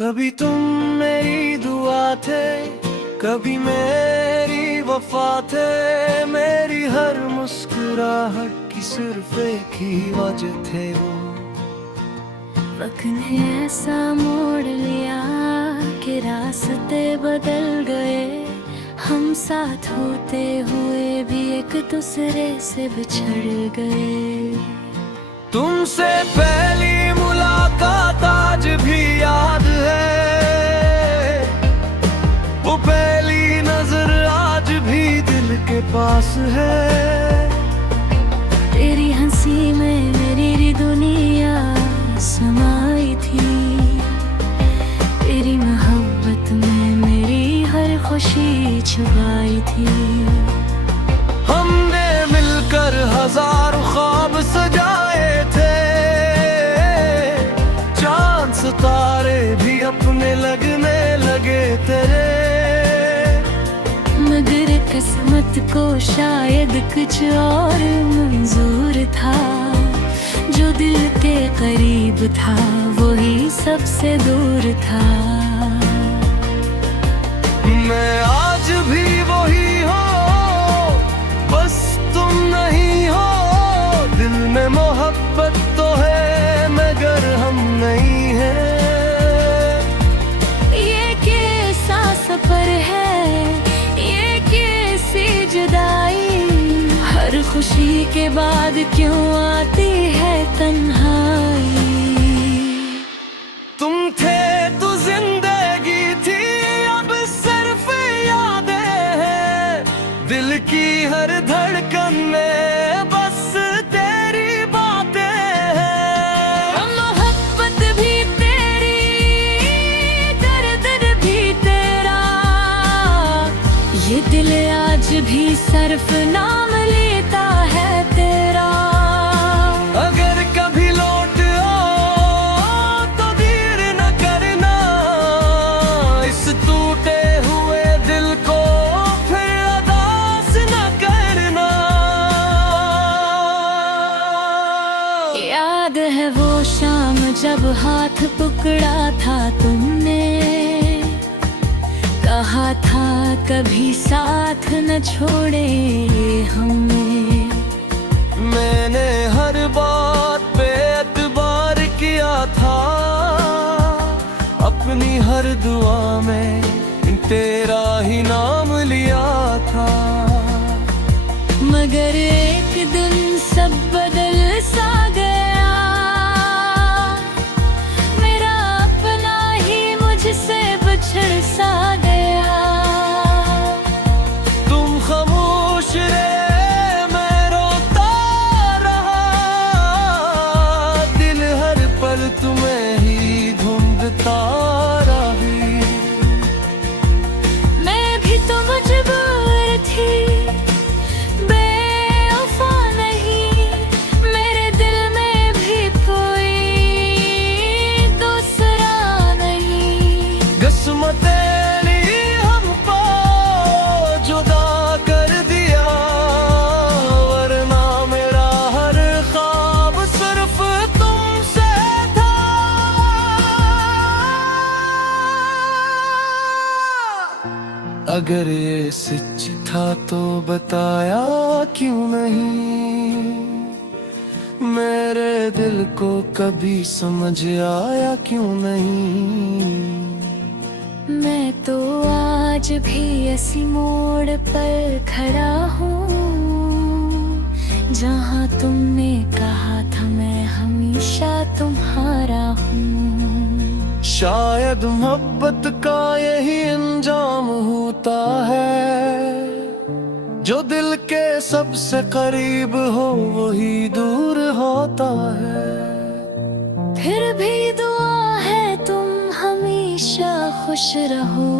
कभी तुम मेरी दुआ थे, कभी मेरी वफा थे। मेरी हर मुस्कुराहट की सिर्फ एक ही वजह थे वो। वक्त ने ऐसा मोड़ लिया कि रास्ते बदल गए। हम साथ होते हुए भी एक दूसरे से बिछड़ गए। तुमसे पहली मुलाकात आज भी याद है, वो पहली नजर आज भी दिल के पास है। तेरी हंसी में मेरी दुनिया समाई थी, तेरी मोहब्बत में मेरी हर खुशी छुपाई थी। हमने मिलकर हजारों ख्वाब सजाए थे, चांद सितारे भी अपने लगने लगे तेरे। मगर किस्मत को शायद कुछ और मंजूर था। जो दिल के करीब था वही सबसे दूर था। मैं आज भी वही हूँ, बस तुम नहीं हो। दिल में मोहब्बत तो है मगर हम नहीं हैं। ये कैसा सफर है, ये कैसी जुदाई। हर खुशी के बाद क्यों आती है तन्हाई। तुम थे तो जिंदगी थी, अब सिर्फ यादें हैं। दिल की हर धड़कन में बस तेरी बातें हैं। मोहब्बत भी तेरी, दर्द भी तेरा। ये दिल आज भी सिर्फ नाम लेता है तेरा। अगर कभी लौट आओ तो देर न करना, इस टूटे हुए दिल को फिर अदास न करना। याद है वो शाम जब हाथ पकड़ा था तुमने, कहा था कभी साथ न छोड़े हमें। मैंने हर बात पे एतबार किया था, अपनी हर दुआ में तेरा ही नाम लिया था। मगर एक दिन सब बदल सा गया। मेरा अपना ही मुझसे बिछड़ सा गया। तुम खामोश रहे, मैं रोता रहा। दिल हर पल तुम्हें ही ढूंढता रही। मैं भी तो मजबूर थी, बेवफा नहीं। मेरे दिल में भी कोई दूसरा नहीं। किस्मतें ने हमको जुदा कर दिया, वरना मेरा हर ख्वाब सिर्फ तुमसे था। अगर ये सच था तो बताया क्यों नहीं। मेरे दिल को कभी समझ आया क्यों नहीं। मैं तो आज भी ऐसी मोड़ पर खड़ा हूँ, जहाँ तुमने कहा था मैं हमेशा तुम्हारा हूँ। शायद मोहब्बत का यही अंजाम होता है, जो दिल के सबसे करीब हो वही दूर होता है। फिर भी दुआ है तुम हमेशा खुश रहो,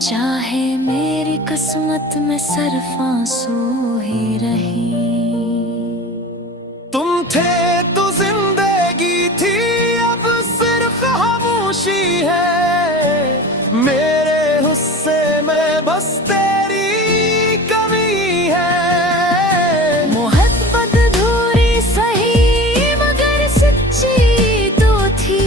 चाहे मेरी किस्मत में सिर्फ आंसू ही रही। तुम थे तो जिंदगी थी, अब सिर्फ खामोशी है। मेरे हुस्से में बस तेरी कमी है। मोहब्बत अधूरी सही मगर सच्ची तो थी।